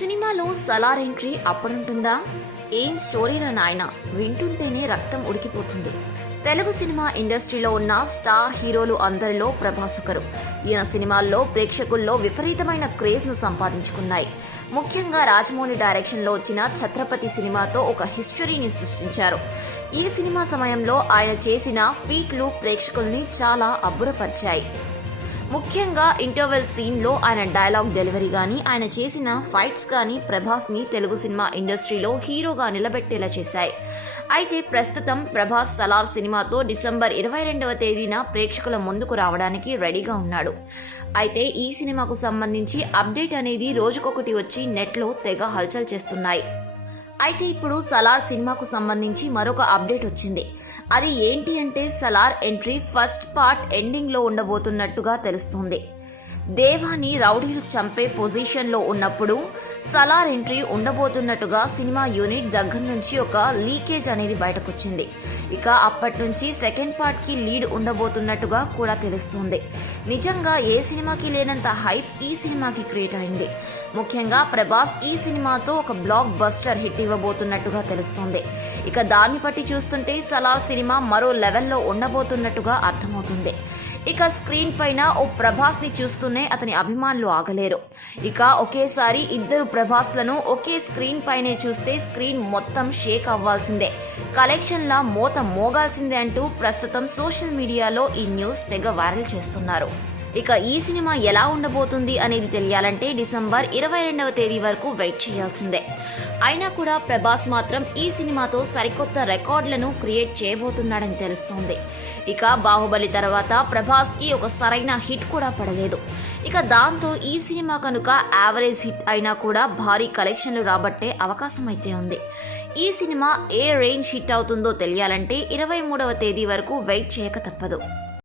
సినిమాలో సలార్ ఎంట్రీ అప్పుడుంటుందా? ఏం స్టోరీల నాయన, వింటుంటేనే రక్తం ఉడికిపోతుంది. తెలుగు సినిమా ఇండస్ట్రీలో ఉన్న స్టార్ హీరోలు అందరిలో ప్రభాస్ ఒకరు. ఈయన సినిమాల్లో ప్రేక్షకుల్లో విపరీతమైన క్రేజ్ను సంపాదించుకున్నాయి. ముఖ్యంగా రాజమౌళి డైరెక్షన్లో వచ్చిన ఛత్రపతి సినిమాతో ఒక హిస్టరీని సృష్టించారు. ఈ సినిమా సమయంలో ఆయన చేసిన ఫీట్లు ప్రేక్షకుల్ని చాలా అబ్బురపరిచాయి. ముఖ్యంగా ఇంటర్వెల్ సీన్లో ఆయన డైలాగ్ డెలివరీ కానీ, ఆయన చేసిన ఫైట్స్ కానీ ప్రభాస్ని తెలుగు సినిమా ఇండస్ట్రీలో హీరోగా నిలబెట్టేలా చేశాయి. అయితే ప్రస్తుతం ప్రభాస్ సలార్ సినిమాతో డిసెంబర్ 22వ తేదీన ప్రేక్షకుల ముందుకు రావడానికి రెడీగా ఉన్నాడు. అయితే ఈ సినిమాకు సంబంధించి అప్డేట్ అనేది రోజుకొకటి వచ్చి నెట్లో తెగ హల్చల్ చేస్తున్నాయి. అయితే ఇప్పుడు సలార్ సినిమాకు సంబంధించి మరొక అప్డేట్ వచ్చింది. అది ఏంటి అంటే, సలార్ ఎంట్రీ ఫస్ట్ పార్ట్ ఎండింగ్లో ఉండబోతున్నట్టుగా తెలుస్తుంది. దేవాని రౌడీలు చంపే పొజిషన్లో ఉన్నప్పుడు సలార్ ఎంట్రీ ఉండబోతున్నట్టుగా సినిమా యూనిట్ దగ్గర నుంచి ఒక లీకేజ్ అనేది బయటకొచ్చింది. ఇక అప్పటి నుంచి సెకండ్ పార్ట్కి లీడ్ ఉండబోతున్నట్టుగా కూడా తెలుస్తుంది. నిజంగా ఏ సినిమాకి లేనంత హైప్ ఈ సినిమాకి క్రియేట్ అయింది. ముఖ్యంగా ప్రభాస్ ఈ సినిమాతో ఒక బ్లాక్ బస్టర్ హిట్ ఇవ్వబోతున్నట్టుగా తెలుస్తుంది. ఇక దాన్ని బట్టి చూస్తుంటే సలార్ సినిమా మరో లెవెల్లో ఉండబోతున్నట్టుగా అర్థమవుతుంది. ఇక స్క్రీన్ పైన ఓ ప్రభాస్ని చూస్తూనే అతని అభిమానులు ఆగలేరు. ఇక ఒకేసారి ఇద్దరు ప్రభాస్లను ఒకే స్క్రీన్ పైనే చూస్తే స్క్రీన్ మొత్తం షేక్ అవ్వాల్సిందే, కలెక్షన్ల మోత మోగాల్సిందే అంటూ ప్రస్తుతం సోషల్ మీడియాలో ఈ న్యూస్ తెగ వైరల్ చేస్తున్నారు. ఇక ఈ సినిమా ఎలా ఉండబోతుంది అనేది తెలియాలంటే డిసెంబర్ 22వ తేదీ వరకు వెయిట్ చేయాల్సిందే. అయినా కూడా ప్రభాస్ మాత్రం ఈ సినిమాతో సరికొత్త రికార్డులను క్రియేట్ చేయబోతున్నాడని తెలుస్తోంది. ఇక బాహుబలి తర్వాత ప్రభాస్కి ఒక సరైన హిట్ కూడా పడలేదు. ఇక దాంతో ఈ సినిమా కనుక యావరేజ్ హిట్ అయినా కూడా భారీ కలెక్షన్లు రాబట్టే అవకాశం అయితే ఉంది. ఈ సినిమా ఏ రేంజ్ హిట్ అవుతుందో తెలియాలంటే 23వ తేదీ వరకు వెయిట్ చేయక తప్పదు.